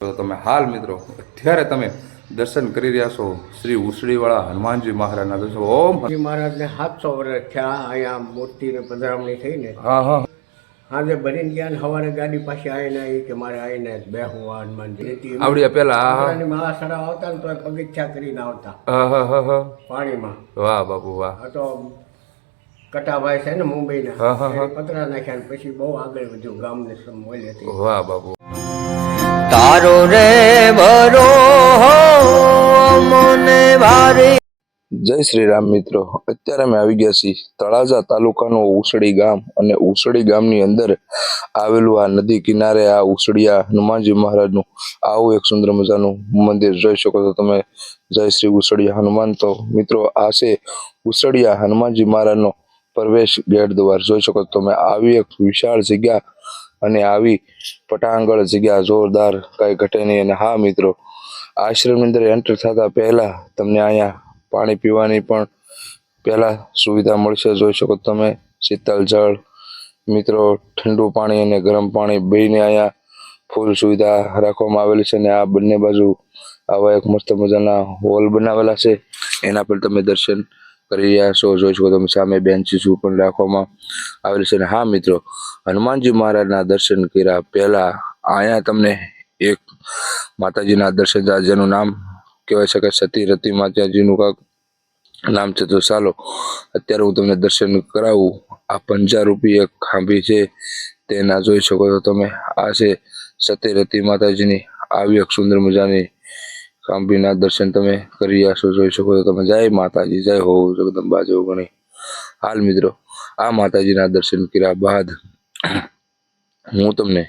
તો તમે હાલ મિત્રો અત્યારે તમે દર્શન કરી રહ્યા છો શ્રી ઉસળીવાળા હનુમાનજી મહારાજના દર્શન. ઓમ મહારાજને સાતસો વર્ષ થયા અહીંયા મૂર્તિને પધરામણી થઈને. હા હા. આજે ભરીને ગયા સવારે ગાડી પાસે આવીને આવી કે મારે આવીને બેહું હનુમાનજી. આવડી પેલા માળા સડા આવતા ને તો પગથિયા કરીને આવતા. પાણીમાં. વાહ બાપુ વાહ. તો કટાભાઈ છે ને મુંબઈના. પતરા નાખ્યા પછી બહુ આગળ વધ્યું ગામને હતી વાહ બાપુ તારો રે બરો મને ભારી જય શ્રી રામ મિત્રો. અત્યારે અમે આવી ગયા છીએ તળાજા તાલુકાનું ઉસળી ગામ અને ઉસળી ગામની અંદર આવેલું આ નદી કિનારે આ ઉસળિયા હનુમાનજી મહારાજનું આવું એક સુંદર મજાનું મંદિર જોઈ શકો છો તમે. જય શ્રી ઉસળિયા હનુમાન. તો મિત્રો, આ છે ઉસળિયા હનુમાનજી મહારાજનો પ્રવેશ ગેટ દ્વાર. જોઈ શકો તમે. આવી એક વિશાળ જગ્યા અને આવી પટાંગળ જગ્યા જોરદાર કઈ ઘટે નહીં. અને હા મિત્રો આશ્રમની અંદર એન્ટર થતા પહેલા તમને અહીંયા પાણી પીવાની પણ પહેલા સુવિધા મળશે. જોઈ શકો તમે શીતલ જળ, મિત્રો, ઠંડુ પાણી અને ગરમ પાણી બેને અહીંયા ફૂલ સુવિધા રાખવામાં આવેલી છે. અને આ બંને બાજુ આવા એક મસ્ત મજાના હોલ બનાવેલા છે. એના પર તમે દર્શન કરી રહ્યા છો. જોઈ શકો તમે સામે બેન્ચીસ પણ રાખવામાં આવેલી છે. અને હા, મિત્રો, હનુમાનજી મહારાજના દર્શન કર્યા પહેલા અહીંયા તમને એક માતાજીના દર્શન જેનું નામ કહેવાય છે કે રતી માતાજીનું કાંક નામ છે. તો ચાલો, અત્યારે હું તમને દર્શન કરાવું. આ પંચારૂપી એક ખાંભી છે. તેના જોઈ શકો છો તમે. આ છે સતી રતી માતાજીની. આવી એક સુંદર મજાની ખાંભીના દર્શન તમે કરી છો, જોઈ શકો છો તમે. જય માતાજી, જય હો, જગદંબા જેવું ગણી હાલ મિત્રો, આ માતાજીના દર્શન કર્યા બાદ હું તમને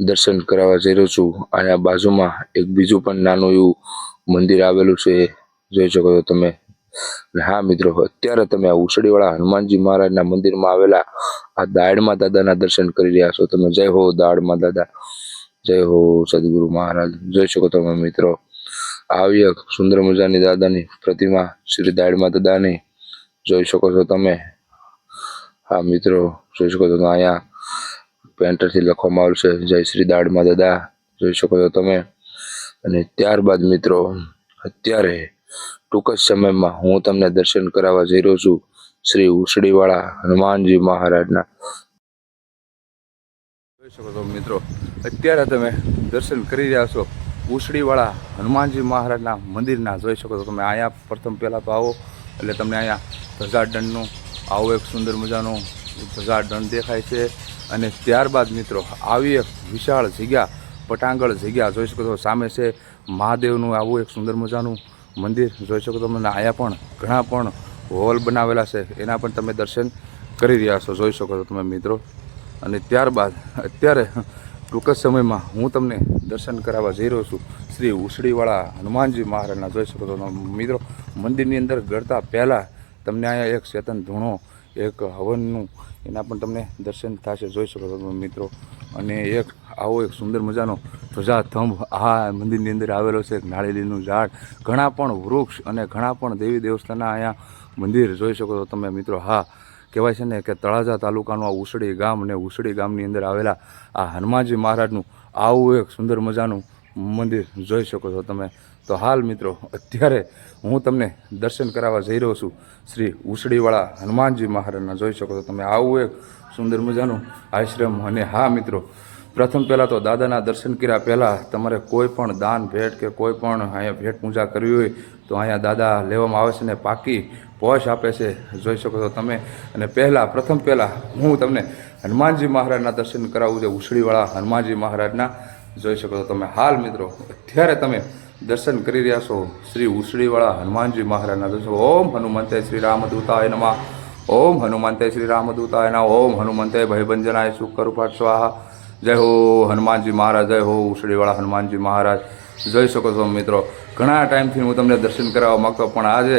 દર્શન કરાવવા જઈ રહ્યો છું. આ બાજુમાં એક બીજું પણ નાનું એવું મંદિર આવેલું છે. જોઈ શકો છો તમે. હા મિત્રો, અત્યારે તમે આ ઉસળીવાળા હનુમાનજી મહારાજના મંદિરમાં આવેલા આ દાડમાં દાદાના દર્શન કરી રહ્યા છો. તમે જય હો દાડમાં દાદા. જય હો સદગુરુ મહારાજ. જોઈ શકો તમે મિત્રો. આવી એક સુંદર મજાની દાદાની પ્રતિમા શ્રી દાડમાં દાદાની. જોઈ શકો છો તમે. હા, મિત્રો, જોઈ શકો છો અહીંયા પેન્ટરથી લખવામાં આવશે જય શ્રી દાડમાં દાદા. જોઈ શકો છો તમે. અને ત્યારબાદ, મિત્રો, અત્યારે ટૂંક જ સમયમાં હું તમને દર્શન કરાવવા જઈ રહ્યો છું શ્રી ઉસડીવાળા હનુમાનજી મહારાજના. જોઈ શકો છો મિત્રો, અત્યારે તમે દર્શન કરી રહ્યા છો. ઉસળીવાળા હનુમાનજી મહારાજના મંદિરના જોઈ શકો છો. તમે અહીંયા પ્રથમ પહેલાં તો આવો, એટલે તમને અહીંયા ધજાદંડનું આવું એક સુંદર મજાનું ધજાદંડ દેખાય છે. અને ત્યારબાદ મિત્રો, આવી એક વિશાળ જગ્યા પટાંગળ જગ્યા જોઈ શકો છો. સામે છે મહાદેવનું આવું એક સુંદર મજાનું મંદિર જોઈ શકો તમે અહીંયા પણ ઘણા પણ હોલ બનાવેલા છે. એના પણ તમે દર્શન કરી રહ્યા છો, જોઈ શકો છો તમે મિત્રો. અને ત્યારબાદ અત્યારે ટૂંક જ સમયમાં હું તમને દર્શન કરાવવા જઈ રહ્યો છું. શ્રી ઉસળીવાળા હનુમાનજી મહારાજના જોઈ શકો છો. મિત્રો, મંદિરની અંદર ગળતા પહેલાં તમને અહીંયા એક ચેતન ધૂણો, એક હવનનું, એના પણ તમને દર્શન થશે, જોઈ શકો છો મિત્રો. અને એક આવો એક સુંદર મજાનો ધ્વજા થંભ આ મંદિરની અંદર આવેલો છે. એક નાળિયેરીનું ઝાડ, ઘણા પણ વૃક્ષ અને ઘણા પણ દેવી દેવસ્થાનના અહીંયા મંદિર, જોઈ શકો છો તમે મિત્રો. હા કહેવાય છે ને કે તળાજા તાલુકાનું આ ઉસળી ગામ અને ઉસળી ગામની અંદર આવેલા આ હનુમાનજી મહારાજનું આવું એક સુંદર મજાનું મંદિર જોઈ શકો છો તમે. તો હાલ મિત્રો, અત્યારે હું તમને દર્શન કરાવવા જઈ રહ્યો છું શ્રી ઉસળીવાળા હનુમાનજી મહારાજના. જોઈ શકો છો તમે આવું એક સુંદર મજાનું આશ્રમ. અને હા મિત્રો, પ્રથમ પહેલાં તો દાદાના દર્શન કર્યા પહેલાં તમારે કોઈ પણ દાન ભેટ કે કોઈ પણ અહીંયા ભેટ પૂજા કરવી હોય તો અહીંયા દાદા લેવામાં આવે છે ને પાકી પોશ આપે છે, જોઈ શકો છો તમે. અને પહેલાં, પ્રથમ પહેલાં હું તમને હનુમાનજી મહારાજના દર્શન કરાવું છે, ઉછળીવાળા હનુમાનજી મહારાજના. જોઈ શકો છો તમે. હાલ મિત્રો, અત્યારે તમે દર્શન કરી રહ્યા છો શ્રી ઉછળીવાળા હનુમાનજી મહારાજના. દર્શન ઓમ હનુમંતે શ્રી રામદૂતાય નમા. ઓમ હનુમંતે શ્રી રામદૂતાય ના ઓમ હનુમંતે ભયભંજનાય સુકરૂપાટ સ્વાહા. જય હો હનુમાનજી મહારાજ, જય હો ઉછળીવાળા હનુમાનજી મહારાજ. જોઈ શકો છો મિત્રો. ઘણા ટાઈમથી હું તમને દર્શન કરાવવા માગતો પણ આજે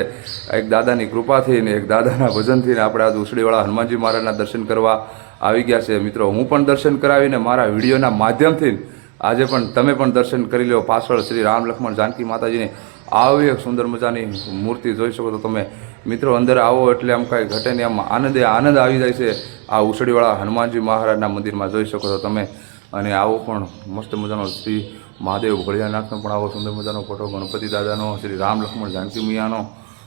એક દાદાની કૃપાથી ને એક દાદાના ભજનથી ને આપણે આજે ઉસળીવાળા હનુમાનજી મહારાજના દર્શન કરવા આવી ગયા છે. મિત્રો, હું પણ દર્શન કરાવીને મારા વિડીયોના માધ્યમથી આજે પણ તમે પણ દર્શન કરી લો. પાછળ શ્રી રામ લક્ષ્મણ જાનકી માતાજીની આવી એક સુંદર મજાની મૂર્તિ જોઈ શકો તો તમે. મિત્રો, અંદર આવો એટલે આમ કાંઈ ઘટે નહીં, આમ આનંદે આનંદ આવી જાય છે. આ ઉછળીવાળા હનુમાનજી મહારાજના મંદિરમાં જોઈ શકો છો તમે. અને આવો પણ મસ્ત મજાનો શ્રી મહાદેવ ભોળિયાનાથનો પણ આવો સુંદર મજાનો ફોટો, ગણપતિ દાદાનો, શ્રી રામ લક્ષ્મણ જાનકી મૈયાનો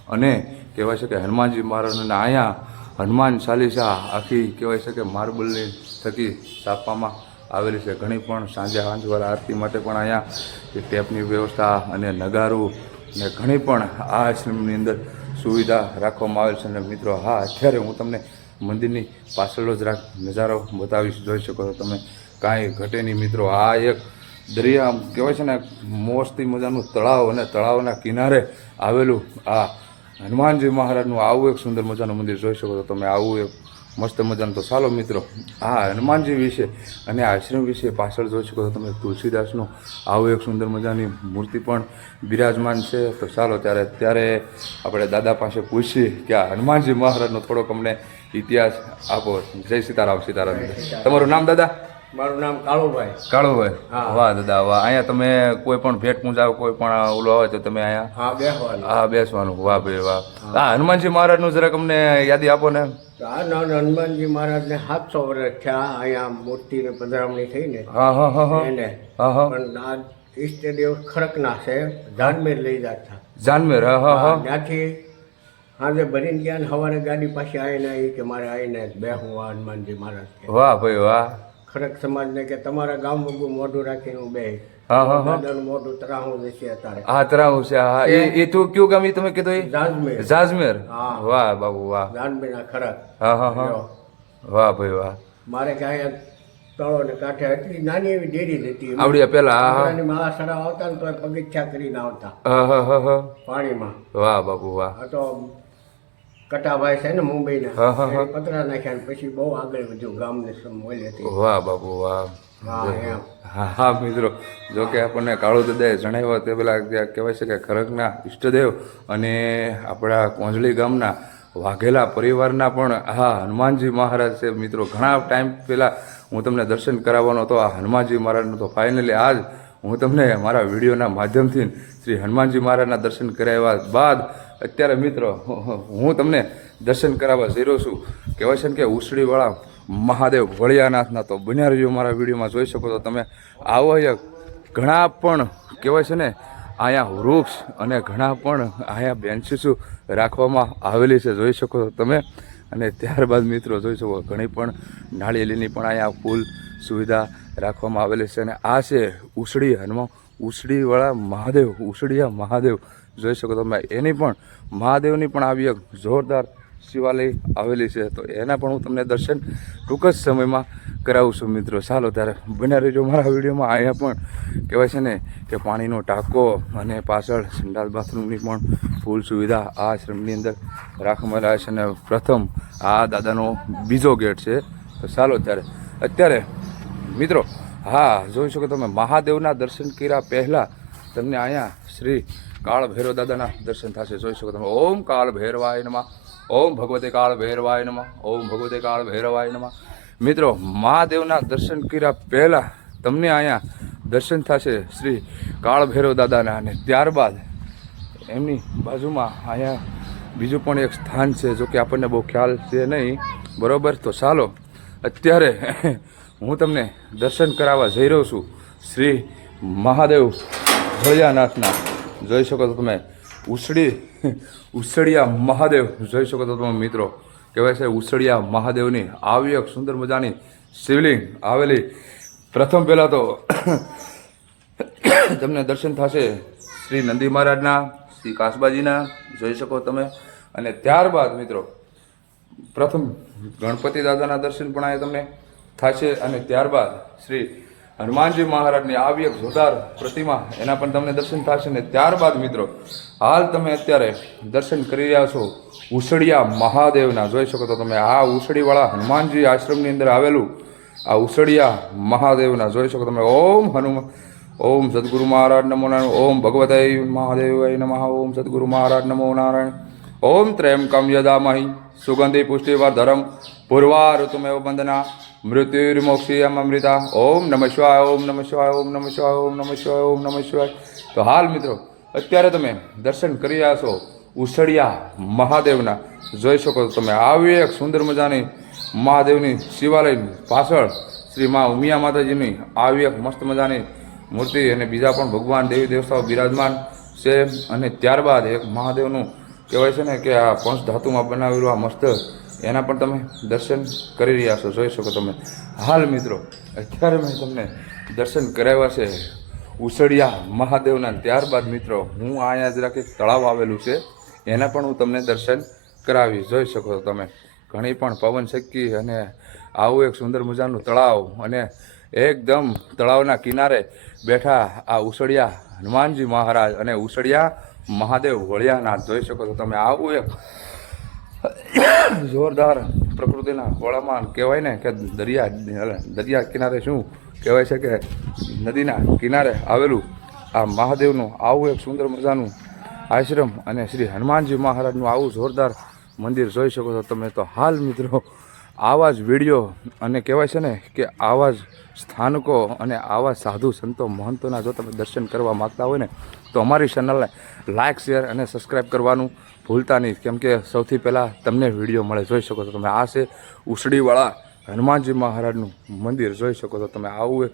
અને કહેવાય છે કે હનુમાનજી મહારાજને અહીંયા હનુમાન ચાલીસા આખી કહેવાય છે કે માર્બલની થકી સ્થાપવામાં આવેલી છે. ઘણી પણ સાંજે સાંજવાળા આરતી માટે પણ અહીંયા ટેપની વ્યવસ્થા અને નગારું ને ઘણી પણ આ આશ્રમની અંદર સુવિધા રાખવામાં આવેલ છે. અને મિત્રો, હા, અત્યારે હું તમને મંદિરની પાછળનો જ રાખ, નજારો બતાવીશ. જોઈ શકો છો તમે. કાંઈ ઘટે નહીં મિત્રો, આ એક દરિયા કહેવાય છે ને, મોસ્તી મજાનું તળાવ અને તળાવના કિનારે આવેલું આ હનુમાનજી મહારાજનું આવું એક સુંદર મજાનું મંદિર જોઈ શકો છો તમે. આવું એક મસ્ત મજાનું તો ચાલો મિત્રો, આ હનુમાનજી વિશે અને આશ્રમ વિશે પાછળ જોઈ શકો છો તમે. તુલસીદાસનું આવું એક સુંદર મજાની મૂર્તિ પણ બિરાજમાન છે. તો ચાલો ત્યારે ત્યારે આપણે દાદા પાસે પૂછીએ કે આ હનુમાનજી મહારાજનો થોડોક અમને ઇતિહાસ આપો. જય સીતારામ સીતારામ. તમારું નામ દાદા? મારું નામ કાળુભાઈ. કાળુભાઈ? હા. વાહ દાદા વાહ. અહીંયા તમે કોઈ પણ ભેટ પૂજા કોઈ પણ ઓલો આવે તો તમે અહીંયા? હા બેસવાનું. હા બેસવાનું. વાહ ભાઈ વાહ. હા. હનુમાનજી મહારાજનું જરાક અમને યાદી આપો ને. હનુમાનજી ના હનુમાનજી મહારાજને સાતસો વર્ષ થયા અહીંયા મૂર્તિની પધરામણી થઈ ને હા હા હા. એને. પણ આ ઈષ્ટદેવ ખડકના છે જાનમેર લઈ જતા. જાનમેર હા હા હા. ત્યાંથી આજે ભરીને ગયા ને સવારે ગાડી પાસે આવીને આવી કે મારે આવીને બેહું હનુમાનજી મહારાજ વાહ ભાઈ વાહ. ખડક સમાજને કે તમારા ગામ વગું મોઢું રાખીને હું બે હા હા. હા મોઢું તરાહું જશે અત્યારે. હા તરાવું છે હા એ એ તું કયું ગામ એ તમે કીધું એ? જાજમેર. જાજમેર? હા. વાહ બાબુ વાહ. જાનમેરના ખડક. હા હા હા. વાહ ભાઈ વાહ. મારે ક્યાંય તળો ને કાંઠે એટલી નાની એવી ડેરી હતી. આવડી પેલા માળા સડા આવતા ને તો પગથિયા કરીને આવતા. પાણીમાં. વાહ બાબુ વાહ. તો કટાભાઈ છે ને મુંબઈના. પતરા નાખ્યા ને પછી બહુ આગળ વધ્યું ગામને હતી. વાહ બાપુ વાહ. હા મિત્રો. જો કે આપણને કાળુ દાદાએ જણાવ્યો તે પેલા કહેવાય છે કે ખરગના ઈષ્ટદેવ અને આપણા કોંજળી ગામના વાઘેલા પરિવારના પણ હા હનુમાનજી મહારાજ છે. મિત્રો ઘણા ટાઈમ પહેલાં હું તમને દર્શન કરાવવાનો હતો. આ હનુમાનજી મહારાજનું તો ફાઇનલી આજ હું તમને મારા વિડીયોના માધ્યમથી શ્રી હનુમાનજી મહારાજના દર્શન કરાવ્યા બાદ અત્યારે મિત્રો, હું તમને દર્શન કરાવવા જઈ રહ્યો છું. કહેવાય છે ને કે ઉસળીવાળા મહાદેવ વળિયાનાથના તો બન્યા રહેજો મારા વિડીયોમાં, જોઈ શકો તો તમે. આવો એક ઘણા પણ, કહેવાય છે ને, અહીંયા વૃક્ષ અને ઘણા પણ અહીંયા બેન્ચીસો રાખવામાં આવેલી છે, જોઈ શકો છો તમે. અને ત્યારબાદ મિત્રો, જોઈ શકો ઘણી પણ નાળિયેલીની પણ અહીંયા ફૂલ સુવિધા રાખવામાં આવેલી છે. અને આ છે ઉસળી હનુમાન ઉસળીવાળા મહાદેવ ઉસળિયા મહાદેવ. જોઈ શકો તમે. એની પણ મહાદેવની પણ આવી એક જોરદાર શિવાલય આવેલી છે. તો એના પણ હું તમને દર્શન ટૂંક જ સમયમાં કરાવું છું મિત્રો. ચાલો, ત્યારે બન્યા રહેજો મારા વિડીયોમાં. અહીંયા પણ કહેવાય છે ને કે પાણીનો ટાંકો અને પાછળ સંડાસ બાથરૂમની પણ ફૂલ સુવિધા આ આશ્રમની અંદર રાખવામાં આવે છે. અને પ્રથમ આ દાદાનો બીજો ગેટ છે. તો ચાલો, ત્યારે અત્યારે મિત્રો, હા, જોઈ શકો તમે. મહાદેવના દર્શન કર્યા પહેલાં તમને અહીંયા શ્રી કાળ ભૈરવ દાદાના દર્શન થશે જોઈ શકો તમે ઓમ કાળ ભૈરવાય નમા ઓમ ભગવતે કાળ ભૈરવાય નમા ઓમ ભગવતે કાળ ભૈરવાય નમા મિત્રો મહાદેવના દર્શન કર્યા પહેલાં તમને અહીંયા દર્શન થશે શ્રી કાળ ભૈરવ દાદાના અને ત્યારબાદ એમની બાજુમાં અહીંયા બીજું પણ એક સ્થાન છે, જો કે આપણને બહુ ખ્યાલ છે નહીં. બરાબર? તો ચાલો, અત્યારે હું તમને દર્શન કરાવવા જઈ રહ્યો છું. શ્રી મહાદેવ ભોળિયાનાથના જોઈ શકો છો તમે, ઉસળી, ઉસળિયા મહાદેવ, જોઈ શકો છો તમે મિત્રો, કહેવાય છે ઉસળિયા મહાદેવની આવી એક સુંદર મજાની શિવલિંગ આવેલી. પ્રથમ પહેલાં તો તમને દર્શન થશે શ્રી નંદી મહારાજના, શ્રી કાસબાજીના, જોઈ શકો તમે. અને ત્યારબાદ મિત્રો, પ્રથમ ગણપતિ દાદાના દર્શન પણ આ તમને થશે. અને ત્યારબાદ શ્રી હનુમાનજી મહારાજની આવી એક જોરદાર પ્રતિમા, એના પણ તમને દર્શન થશે ને ત્યારબાદ મિત્રો, હાલ તમે અત્યારે દર્શન કરી રહ્યા છો ઉસળિયા મહાદેવના. જોઈ શકો તો તમે આ ઉસળીવાળા હનુમાનજી આશ્રમની અંદર આવેલું, આ ઉસળિયા મહાદેવના. જોઈ શકો તમે, ઓમ હનુમાન ઓમ સદગુરુ મહારાજ નમો નારાયણ, ઓમ ભગવતે મહાદેવાય નમઃ, ઓમ સદગુરુ મહારાજ નમો નારાયણ. ઓમ ત્રયંકમ યદામહી સુગંધિ પુષ્ટિવર્ધરમ. પૂર્વા ઋતુમેવ વંદના. મૃત્યુર્મોક્ષીયમ અમૃતા. ઓમ નમ શિવાય, ઓમ નમ શિવાય, ઓમ નમ શિવાય, ઓમ નમ શિવાય, ઓમ નમ શિવાય. તો હાલ મિત્રો, અત્યારે તમે દર્શન કરી રહ્યા છો ઉસળિયા મહાદેવના. જોઈ શકો છો તમે, આવી એક સુંદર મજાની મહાદેવની શિવાલયની પાછળ શ્રી મા ઉમિયા માતાજીની આવી એક મસ્ત મજાની મૂર્તિ અને બીજા પણ ભગવાન દેવી દેવતાઓ બિરાજમાન છે. અને ત્યારબાદ એક મહાદેવનું કહેવાય છે ને કે આ પંચ ધાતુમાં બનાવેલું આ મસ્તક એના પણ તમે દર્શન કરી રહ્યા છો, જોઈ શકો તમે. હાલ મિત્રો, અત્યારે મેં તમને દર્શન કરાવ્યા છે ઉસળિયા મહાદેવના. ત્યારબાદ મિત્રો, હું અહીંયા જરાક એક તળાવ આવેલું છે, એના પણ હું તમને દર્શન કરાવી જોઈ શકો છો તમે. ઘણી પણ પવન શક્કી અને આવું એક સુંદર મજાનું તળાવ અને એકદમ તળાવના કિનારે બેઠા આ ઉસળિયા હનુમાનજી મહારાજ અને ઉસળિયા મહાદેવ વળિયાનાથ જોઈ શકો છો તમે. આવું એક જોરદાર પ્રકૃતિના વળામાં કહેવાય ને કે દરિયા દરિયા કિનારે શું કહેવાય છે કે નદીના કિનારે આવેલું આ મહાદેવનું આવું એક સુંદર મજાનું આશ્રમ અને શ્રી હનુમાનજી મહારાજનું આવું જોરદાર મંદિર જોઈ શકો છો તમે. તો હાલ મિત્રો આવા જ વીડિયો અને કહેવાય છે ને કે આવા જ સ્થાનકો અને આવા સાધુ સંતો મહંતોના જો તમે દર્શન કરવા માગતા હોય ને, તો અમારી ચેનલને લાઇક શેર અને સબસ્ક્રાઈબ કરવાનું ભૂલતા નહીં. કેમ કે સૌથી પહેલાં તમને વીડિયો મળે, જોઈ શકો છો તમે. આ છે ઉસડીવાળા હનુમાનજી મહારાજનું મંદિર. જોઈ શકો છો તમે. આવું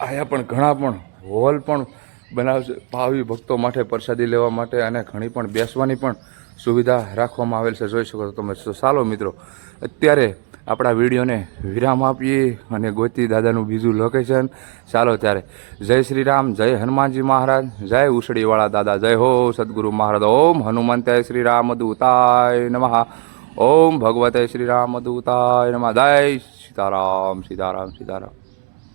અહીંયા પણ ઘણા પણ હોલ પણ બનાવશે ભાવિ ભક્તો માટે પ્રસાદી લેવા માટે અને ઘણી પણ બેસવાની પણ સુવિધા રાખવામાં આવેલ છે, જોઈ શકો છો તમે. ચાલો મિત્રો, અત્યારે આપણા વિડીયોને વિરામ આપીએ અને ગોતી દાદાનું બીજું લોકેશન ચાલો ત્યારે, જય શ્રી રામ, જય હનુમાનજી મહારાજ, જય ઉસળીવાળા દાદા, જય હો સદગુરુ મહારાજ. ઓમ હનુમંત શ્રી રામ દૂતાય નમઃ. ઓમ ભગવતે શ્રી રામ દૂતાય નમઃ. જય સીતારામ સીતારામ સીતારામ.